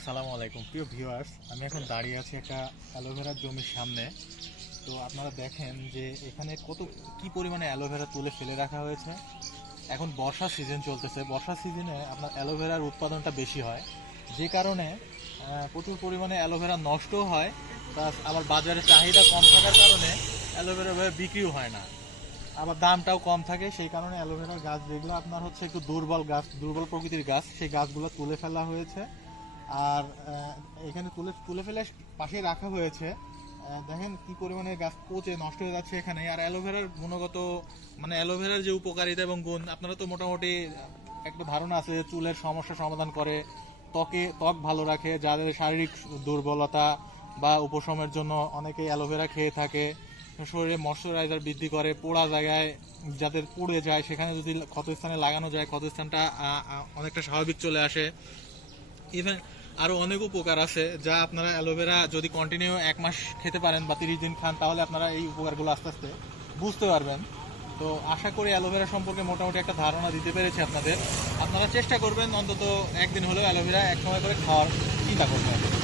আসসালামু আলাইকুম। প্রিয় ভিউয়ার্স, আমি এখন দাঁড়িয়ে আছি একটা অ্যালোভেরার জমির সামনে। তো আপনারা দেখেন যে এখানে কত, কি পরিমাণে অ্যালোভেরা তুলে ফেলে রাখা হয়েছে। এখন বর্ষা সিজন চলতেছে। বর্ষা সিজনে আপনার অ্যালোভেরার উৎপাদনটা বেশি হয়। যে কারণে প্রচুর পরিমাণে অ্যালোভেরা নষ্টও হয় প্লাস আবার বাজারে চাহিদা কম থাকার কারণে অ্যালোভেরা বিক্রিও হয় না। আবার দামটাও কম থাকে, সেই কারণে অ্যালোভেরার গাছ যেগুলো আপনার হচ্ছে একটু দুর্বল গাছ, দুর্বল প্রকৃতির গাছ, সেই গাছগুলো তুলে ফেলা হয়েছে। আর এখানে তুলে তুলে ফেলে পাশেই রাখা হয়েছে। দেখেন কি পরিমাণে গাছ পচে, নষ্ট হয়ে যাচ্ছে এখানে। আর অ্যালোভেরার গুণগত মানে অ্যালোভেরার যে উপকারিতা এবং গুণ, আপনারা তো মোটামুটি একটা ধারণা আছে যে চুলের সমস্যা সমাধান করে, ত্বকে, ত্বক ভালো রাখে, যাদের শারীরিক দুর্বলতা বা উপশমের জন্য অনেকেই অ্যালোভেরা খেয়ে থাকে, শরীরে ময়শ্চারাইজার বৃদ্ধি করে, পোড়া জায়গায় যাদের পুড়ে যায়, সেখানে যদি ক্ষতস্থানে লাগানো যায়, ক্ষতস্থানটা অনেকটা স্বাভাবিক চলে আসে। ইভেন আরও অনেক উপকার আছে যা আপনারা অ্যালোভেরা যদি কন্টিনিউ এক মাস খেতে পারেন বা তিরিশ দিন খান, তাহলে আপনারা এই উপকারগুলো আস্তে আস্তে বুঝতে পারবেন। তো আশা করি অ্যালোভেরা সম্পর্কে মোটামুটি একটা ধারণা দিতে পেরেছি আপনাদের। আপনারা চেষ্টা করবেন অন্তত একদিন হলেও অ্যালোভেরা এক সময় করে খাওয়ার চিন্তা করতে করবেন